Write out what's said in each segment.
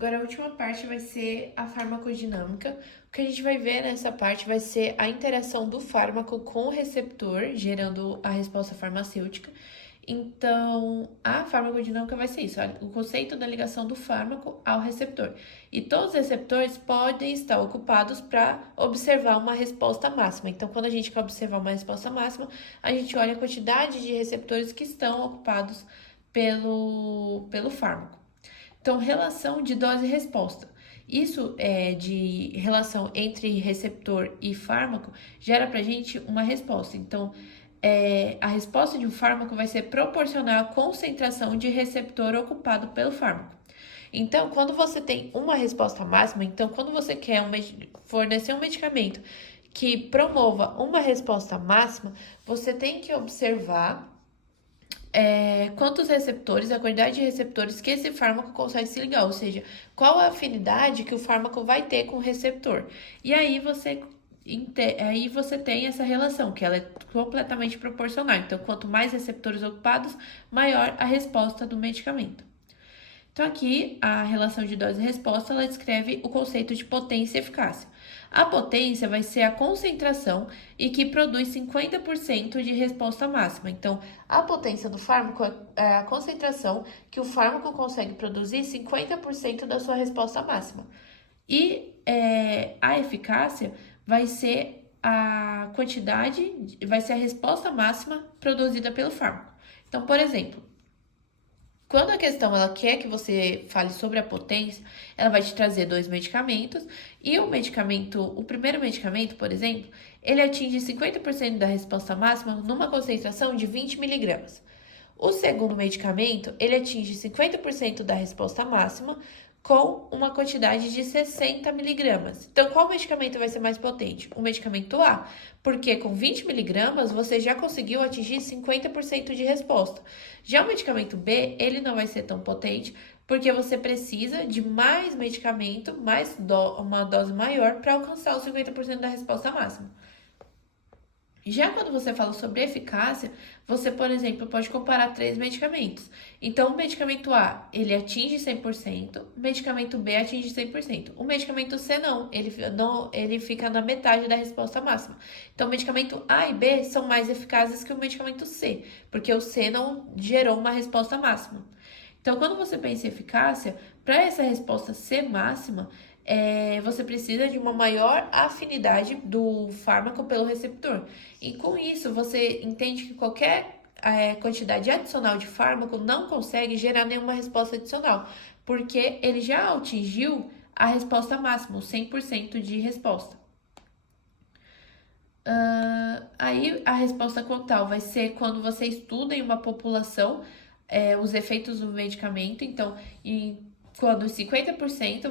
Agora, a última parte vai ser a farmacodinâmica. O que a gente vai ver nessa parte vai ser a interação do fármaco com o receptor, gerando a resposta farmacêutica. Então, a farmacodinâmica vai ser isso, o conceito da ligação do fármaco ao receptor. E todos os receptores podem estar ocupados para observar uma resposta máxima. Então, quando a gente quer observar uma resposta máxima, a gente olha a quantidade de receptores que estão ocupados pelo fármaco. Então, relação de dose e resposta. Isso de relação entre receptor e fármaco gera para a gente uma resposta. Então, a resposta de um fármaco vai ser proporcional à concentração de receptor ocupado pelo fármaco. Então, quando você tem uma resposta máxima, então quando você quer fornecer um medicamento que promova uma resposta máxima, você tem que observar quantos receptores, a quantidade de receptores que esse fármaco consegue se ligar, ou seja, qual a afinidade que o fármaco vai ter com o receptor. E aí você tem essa relação, que ela é completamente proporcional. Então, quanto mais receptores ocupados, maior a resposta do medicamento. Então, aqui, a relação de dose e resposta, ela descreve o conceito de potência e eficácia. A potência vai ser a concentração e que produz 50% de resposta máxima. Então, a potência do fármaco é a concentração que o fármaco consegue produzir 50% da sua resposta máxima. E a eficácia vai ser a quantidade, vai ser a resposta máxima produzida pelo fármaco. Então, por exemplo, quando a questão ela quer que você fale sobre a potência, ela vai te trazer dois medicamentos e o primeiro medicamento, por exemplo, ele atinge 50% da resposta máxima numa concentração de 20 miligramas. O segundo medicamento, ele atinge 50% da resposta máxima com uma quantidade de 60 miligramas. Então, qual medicamento vai ser mais potente? O medicamento A, porque com 20 miligramas você já conseguiu atingir 50% de resposta. Já o medicamento B, ele não vai ser tão potente, porque você precisa de mais medicamento, uma dose maior para alcançar os 50% da resposta máxima. Já quando você fala sobre eficácia, você, por exemplo, pode comparar três medicamentos. Então, o medicamento A, ele atinge 100%, o medicamento B atinge 100%. O medicamento C ele fica na metade da resposta máxima. Então, o medicamento A e B são mais eficazes que o medicamento C, porque o C não gerou uma resposta máxima. Então, quando você pensa em eficácia, para essa resposta ser máxima, você precisa de uma maior afinidade do fármaco pelo receptor. E com isso, você entende que qualquer quantidade adicional de fármaco não consegue gerar nenhuma resposta adicional, porque ele já atingiu a resposta máxima, o 100% de resposta. Aí a resposta quantal vai ser quando você estuda em uma população os efeitos do medicamento. Então, quando 50%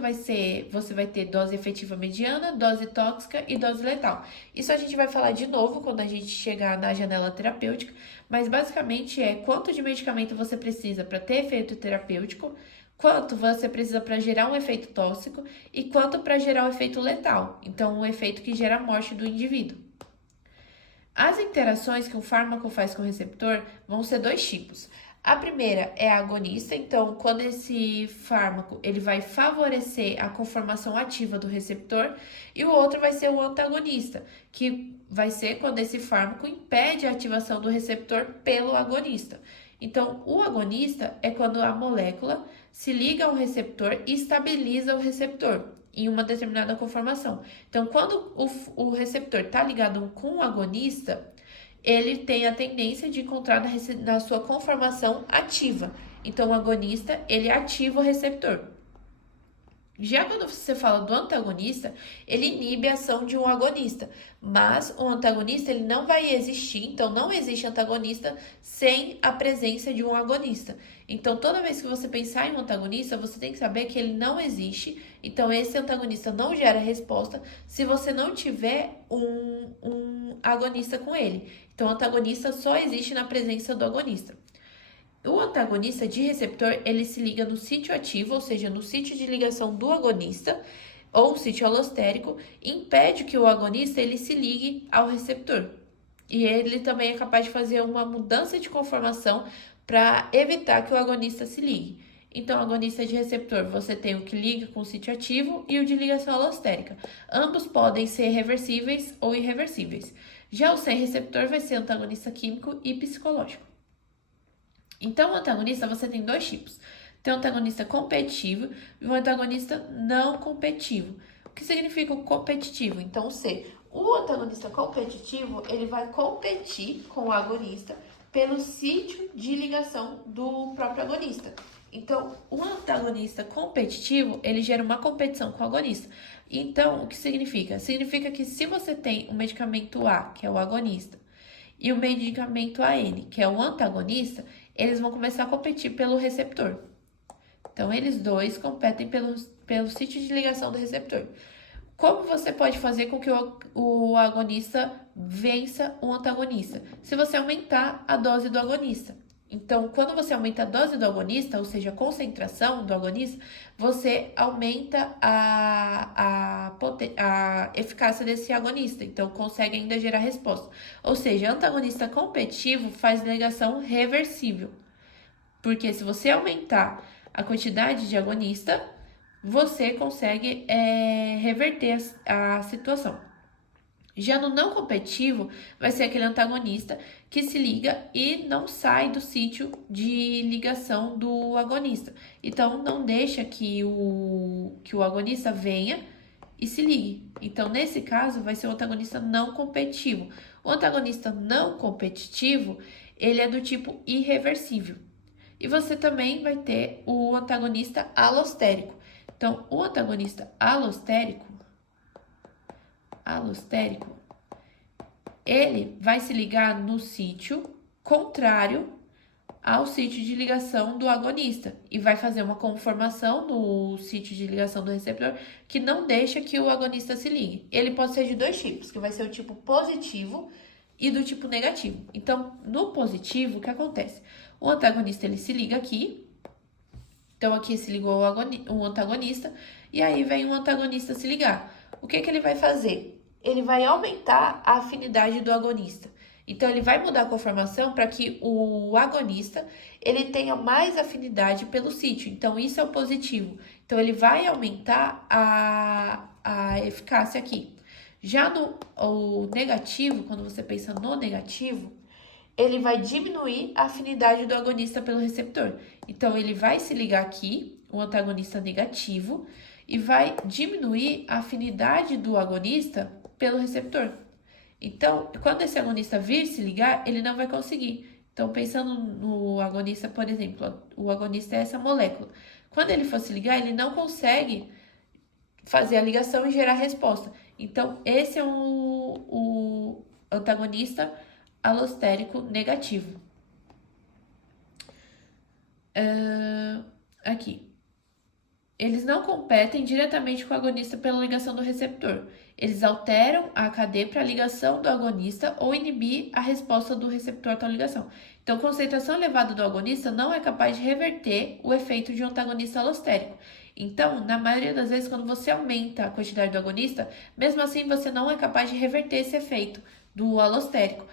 você vai ter dose efetiva mediana, dose tóxica e dose letal. Isso a gente vai falar de novo quando a gente chegar na janela terapêutica, mas basicamente é quanto de medicamento você precisa para ter efeito terapêutico, quanto você precisa para gerar um efeito tóxico e quanto para gerar um efeito letal, então um efeito que gera a morte do indivíduo. As interações que um fármaco faz com o receptor vão ser dois tipos. A primeira é a agonista, então quando esse fármaco ele vai favorecer a conformação ativa do receptor, e o outro vai ser o antagonista, que vai ser quando esse fármaco impede a ativação do receptor pelo agonista. Então, o agonista é quando a molécula se liga ao receptor e estabiliza o receptor em uma determinada conformação. Então, quando o receptor está ligado com o agonista, ele tem a tendência de encontrar na sua conformação ativa. Então, o agonista, ele ativa o receptor. Já quando você fala do antagonista, ele inibe a ação de um agonista, mas o antagonista ele não vai existir, então não existe antagonista sem a presença de um agonista. Então toda vez que você pensar em um antagonista, você tem que saber que ele não existe, então esse antagonista não gera resposta se você não tiver um agonista com ele. Então o antagonista só existe na presença do agonista. O antagonista de receptor, ele se liga no sítio ativo, ou seja, no sítio de ligação do agonista, ou sítio alostérico, impede que o agonista ele se ligue ao receptor. E ele também é capaz de fazer uma mudança de conformação para evitar que o agonista se ligue. Então, agonista de receptor, você tem o que liga com o sítio ativo e o de ligação alostérica. Ambos podem ser reversíveis ou irreversíveis. Já o sem receptor vai ser antagonista químico e psicológico. Então, o antagonista você tem dois tipos. Tem um antagonista competitivo e um antagonista não competitivo. O que significa o competitivo? Então, o antagonista competitivo, ele vai competir com o agonista pelo sítio de ligação do próprio agonista. Então, o antagonista competitivo, ele gera uma competição com o agonista. Então, o que significa? Significa que se você tem o medicamento A, que é o agonista, e o medicamento AN, que é o antagonista, eles vão começar a competir pelo receptor. Então, eles dois competem pelo sítio de ligação do receptor. Como você pode fazer com que o agonista vença o antagonista? Se você aumentar a dose do agonista. Então, quando você aumenta a dose do agonista, ou seja, a concentração do agonista, você aumenta a eficácia desse agonista. Então, consegue ainda gerar resposta. Ou seja, antagonista competitivo faz ligação reversível. Porque se você aumentar a quantidade de agonista, você consegue reverter a situação. Já no não competitivo, vai ser aquele antagonista que se liga e não sai do sítio de ligação do agonista. Então, não deixa que o agonista venha e se ligue. Então, nesse caso, vai ser o antagonista não competitivo. O antagonista não competitivo, ele é do tipo irreversível. E você também vai ter o antagonista alostérico. Então, o antagonista alostérico, ele vai se ligar no sítio contrário ao sítio de ligação do agonista e vai fazer uma conformação no sítio de ligação do receptor que não deixa que o agonista se ligue. Ele pode ser de dois tipos, que vai ser o tipo positivo e do tipo negativo. Então, no positivo, o que acontece? O antagonista, ele se liga aqui. Então, aqui se ligou o antagonista e aí vem o antagonista se ligar. O que ele vai fazer? Ele vai aumentar a afinidade do agonista. Então, ele vai mudar a conformação para que o agonista ele tenha mais afinidade pelo sítio. Então, isso é o positivo. Então, ele vai aumentar a eficácia aqui. Já o negativo, quando você pensa no negativo, ele vai diminuir a afinidade do agonista pelo receptor. Então, ele vai se ligar aqui, o antagonista negativo, e vai diminuir a afinidade do agonista pelo receptor. Então, quando esse agonista vir se ligar, ele não vai conseguir. Então, pensando no agonista, por exemplo, o agonista é essa molécula. Quando ele for se ligar, ele não consegue fazer a ligação e gerar resposta. Então, esse é o antagonista alostérico negativo. Aqui. Eles não competem diretamente com o agonista pela ligação do receptor. Eles alteram a AKD para a ligação do agonista ou inibir a resposta do receptor à tal ligação. Então, concentração elevada do agonista não é capaz de reverter o efeito de um antagonista alostérico. Então, na maioria das vezes, quando você aumenta a quantidade do agonista, mesmo assim você não é capaz de reverter esse efeito do alostérico,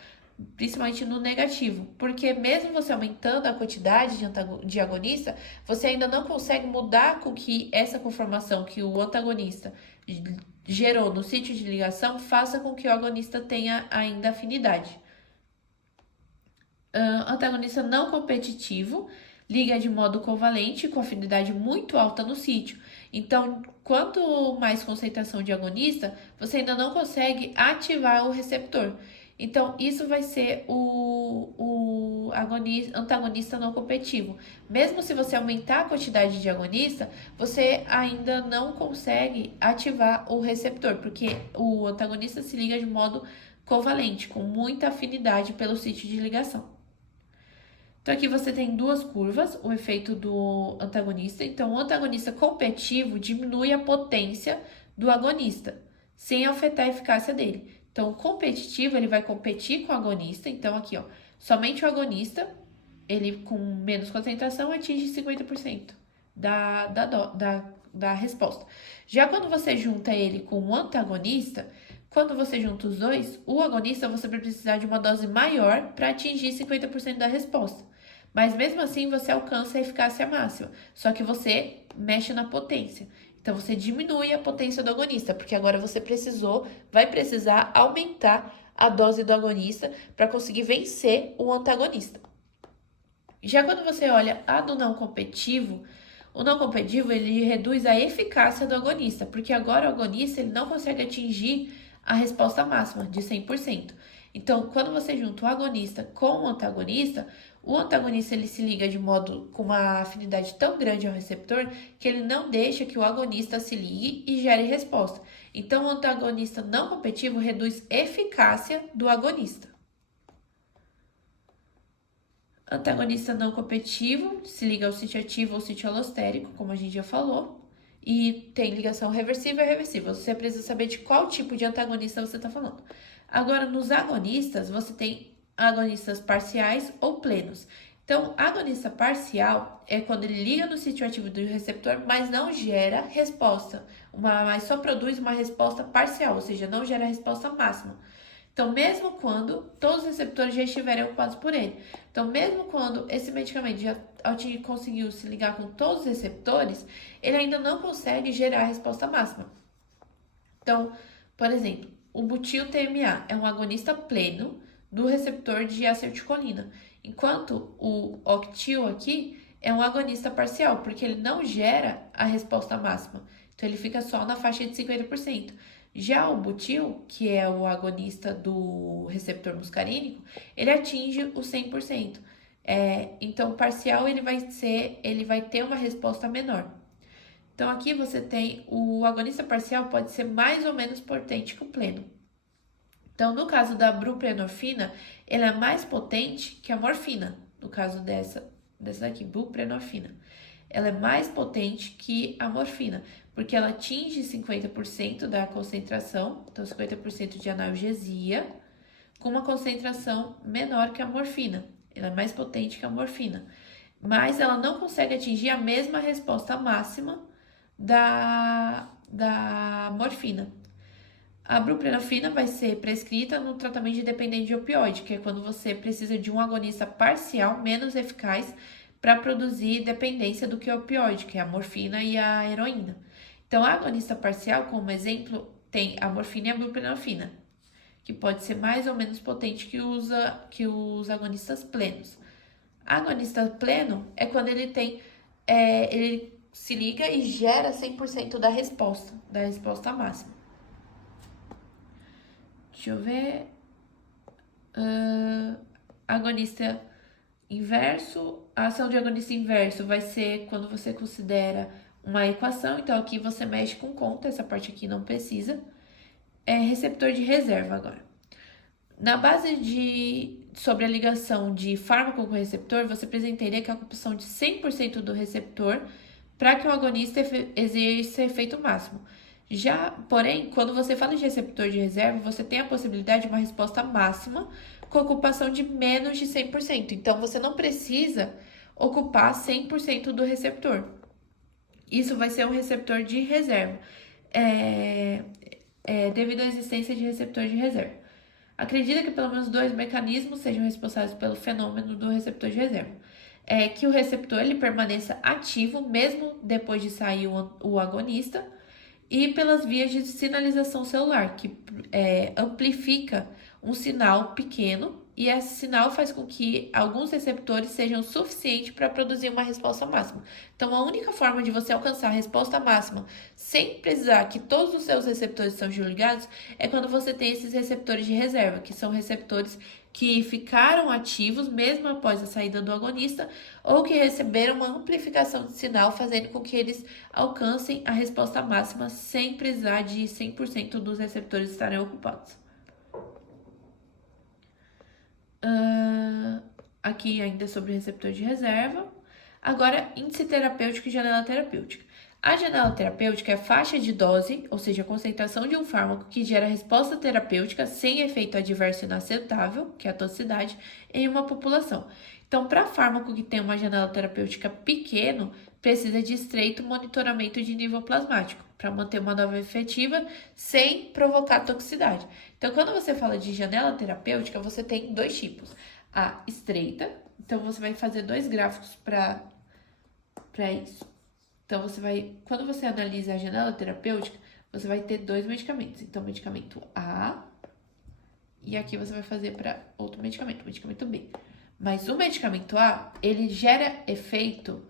principalmente no negativo, porque mesmo você aumentando a quantidade de agonista, você ainda não consegue mudar com que essa conformação que o antagonista gerou no sítio de ligação faça com que o agonista tenha ainda afinidade. Antagonista não competitivo liga de modo covalente com afinidade muito alta no sítio. Então, quanto mais concentração de agonista, você ainda não consegue ativar o receptor. Então, isso vai ser o antagonista não competitivo. Mesmo se você aumentar a quantidade de agonista, você ainda não consegue ativar o receptor, porque o antagonista se liga de modo covalente, com muita afinidade pelo sítio de ligação. Então, aqui você tem duas curvas, o efeito do antagonista. Então, o antagonista competitivo diminui a potência do agonista, sem afetar a eficácia dele. Então, o competitivo, ele vai competir com o agonista. Então, aqui, ó, somente o agonista, ele com menos concentração, atinge 50% da resposta. Já quando você junta ele com o antagonista, quando você junta os dois, o agonista, você vai precisar de uma dose maior para atingir 50% da resposta. Mas mesmo assim você alcança a eficácia máxima, só que você mexe na potência. Então você diminui a potência do agonista, porque agora você vai precisar aumentar a dose do agonista para conseguir vencer o antagonista. Já quando você olha a do não competitivo, o não competitivo ele reduz a eficácia do agonista, porque agora o agonista ele não consegue atingir a resposta máxima de 100%. Então, quando você junta o agonista com o antagonista ele se liga de modo com uma afinidade tão grande ao receptor que ele não deixa que o agonista se ligue e gere resposta. Então, o antagonista não competitivo reduz eficácia do agonista. Antagonista não competitivo, se liga ao sítio ativo ou sítio alostérico, como a gente já falou. E tem ligação reversível e reversível. Você precisa saber de qual tipo de antagonista você está falando. Agora, nos agonistas, você tem agonistas parciais ou plenos. Então, agonista parcial é quando ele liga no sítio ativo do receptor, mas não gera resposta. Mas só produz uma resposta parcial, ou seja, não gera resposta máxima. Então, mesmo quando todos os receptores já estiverem ocupados por ele. Então, mesmo quando esse medicamento já conseguiu se ligar com todos os receptores, ele ainda não consegue gerar a resposta máxima. Então, por exemplo, o butil-TMA é um agonista pleno do receptor de acetilcolina, enquanto o Octil aqui é um agonista parcial, porque ele não gera a resposta máxima. Então, ele fica só na faixa de 50%. Já o butil, que é o agonista do receptor muscarínico, ele atinge o 100%. Então, parcial ele vai ter uma resposta menor. Então, aqui você tem o agonista parcial pode ser mais ou menos potente que o pleno. Então, no caso da buprenorfina, ela é mais potente que a morfina. No caso dessa daqui, buprenorfina. Ela é mais potente que a morfina, porque ela atinge 50% da concentração, então 50% de analgesia, com uma concentração menor que a morfina. Ela é mais potente que a morfina, mas ela não consegue atingir a mesma resposta máxima da morfina. A buprenorfina vai ser prescrita no tratamento de dependente de opioide, que é quando você precisa de um agonista parcial menos eficaz para produzir dependência do que o opioide, que é a morfina e a heroína. Então, a agonista parcial, como exemplo, tem a morfina e a buprenorfina, que pode ser mais ou menos potente que os agonistas plenos. Agonista pleno é quando ele ele se liga e gera 100% da resposta máxima. Deixa eu ver. Agonista inverso. A ação de agonista inverso vai ser quando você considera uma equação. Então, aqui você mexe com conta. Essa parte aqui não precisa. Receptor de reserva agora. Na base sobre a ligação de fármaco com receptor, você apresentaria que a ocupação de 100% do receptor para que o agonista exerça efeito máximo. Porém, quando você fala de receptor de reserva, você tem a possibilidade de uma resposta máxima com ocupação de menos de 100%. Então, você não precisa ocupar 100% do receptor. Isso vai ser um receptor de reserva, devido à existência de receptor de reserva. Acredita que pelo menos 2 mecanismos sejam responsáveis pelo fenômeno do receptor de reserva. Que o receptor ele permaneça ativo mesmo depois de sair o agonista, e pelas vias de sinalização celular, que amplifica um sinal pequeno, e esse sinal faz com que alguns receptores sejam suficientes para produzir uma resposta máxima. Então, a única forma de você alcançar a resposta máxima sem precisar que todos os seus receptores estejam ligados é quando você tem esses receptores de reserva, que são receptores que ficaram ativos mesmo após a saída do agonista ou que receberam uma amplificação de sinal, fazendo com que eles alcancem a resposta máxima sem precisar de 100% dos receptores estarem ocupados. Aqui ainda sobre receptor de reserva. Agora, índice terapêutico e janela terapêutica. A janela terapêutica é a faixa de dose, ou seja, a concentração de um fármaco que gera resposta terapêutica sem efeito adverso inaceitável, que é a toxicidade, em uma população. Então, para fármaco que tem uma janela terapêutica pequeno, precisa de estreito monitoramento de nível plasmático, para manter uma nova efetiva sem provocar toxicidade. Então, quando você fala de janela terapêutica, você tem 2 tipos. A estreita, Então, você vai fazer dois gráficos para isso. Então, quando você analisa a janela terapêutica, você vai ter dois medicamentos. Então, medicamento A, e aqui você vai fazer para outro medicamento, medicamento B. Mas o medicamento A, ele gera efeito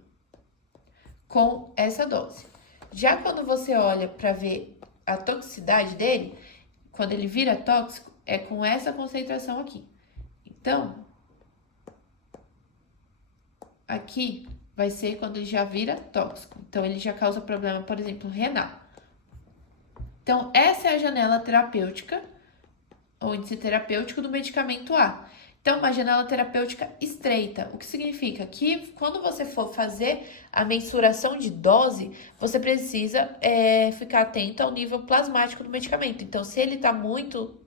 com essa dose. Já quando você olha para ver a toxicidade dele, quando ele vira tóxico, é com essa concentração aqui. Então, aqui vai ser quando ele já vira tóxico. Então, ele já causa problema, por exemplo, renal. Então, essa é a janela terapêutica, ou índice terapêutico do medicamento A. Então, uma janela terapêutica estreita, o que significa que quando você for fazer a mensuração de dose, você precisa ficar atento ao nível plasmático do medicamento. Então, se ele está muito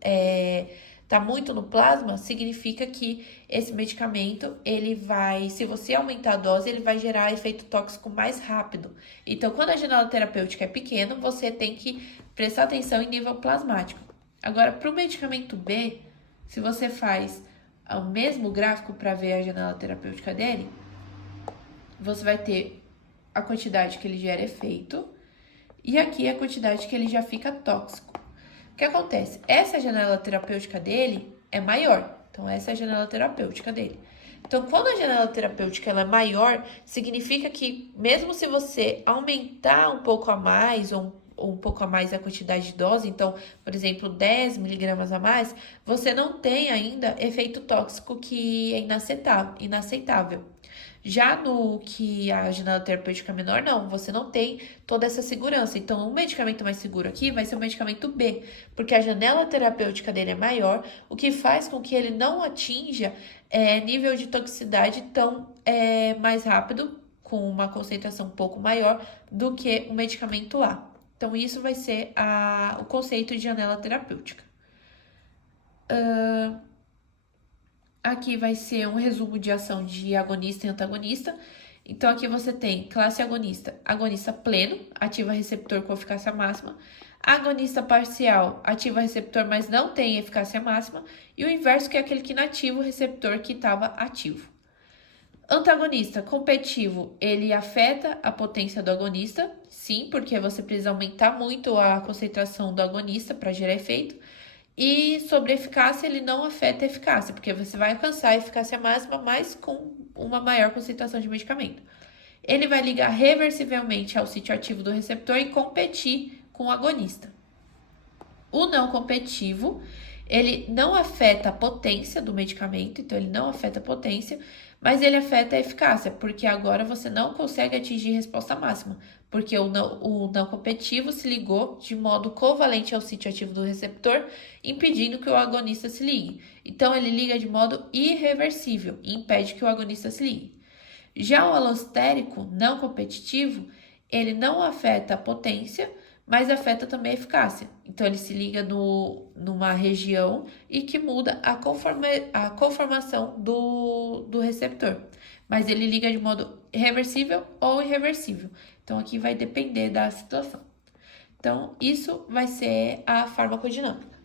no plasma, significa que esse medicamento, se você aumentar a dose, ele vai gerar efeito tóxico mais rápido. Então, quando a janela terapêutica é pequena, você tem que prestar atenção em nível plasmático. Agora, para o medicamento B, se você faz o mesmo gráfico para ver a janela terapêutica dele, você vai ter a quantidade que ele gera efeito e aqui a quantidade que ele já fica tóxico. O que acontece? Essa janela terapêutica dele é maior. Então, essa é a janela terapêutica dele. Então, quando a janela terapêutica ela é maior, significa que mesmo se você aumentar um pouco a mais ou um pouco a mais a quantidade de dose, então, por exemplo, 10 miligramas a mais, você não tem ainda efeito tóxico que é inaceitável. Já no que a janela terapêutica é menor, não, você não tem toda essa segurança. Então, o medicamento mais seguro aqui vai ser o medicamento B, porque a janela terapêutica dele é maior, o que faz com que ele não atinja nível de toxicidade tão mais rápido, com uma concentração um pouco maior do que o medicamento A. Então, isso vai ser o conceito de janela terapêutica. Aqui vai ser um resumo de ação de agonista e antagonista. Então, aqui você tem classe agonista, agonista pleno, ativa receptor com eficácia máxima. Agonista parcial, ativa receptor, mas não tem eficácia máxima. E o inverso, que é aquele que inativa o receptor que estava ativo. Antagonista competitivo, ele afeta a potência do agonista, sim, porque você precisa aumentar muito a concentração do agonista para gerar efeito. E sobre eficácia, ele não afeta a eficácia, porque você vai alcançar a eficácia máxima, mas com uma maior concentração de medicamento. Ele vai ligar reversivelmente ao sítio ativo do receptor e competir com o agonista. O não competitivo, ele não afeta a potência do medicamento, então ele não afeta a potência, mas ele afeta a eficácia, porque agora você não consegue atingir resposta máxima, porque o não competitivo se ligou de modo covalente ao sítio ativo do receptor, impedindo que o agonista se ligue. Então, ele liga de modo irreversível e impede que o agonista se ligue. Já o alostérico não competitivo, ele não afeta a potência, mas afeta também a eficácia. Então, ele se liga numa região e que muda a conformação do receptor. Mas ele liga de modo reversível ou irreversível. Então, aqui vai depender da situação. Então, isso vai ser a farmacodinâmica.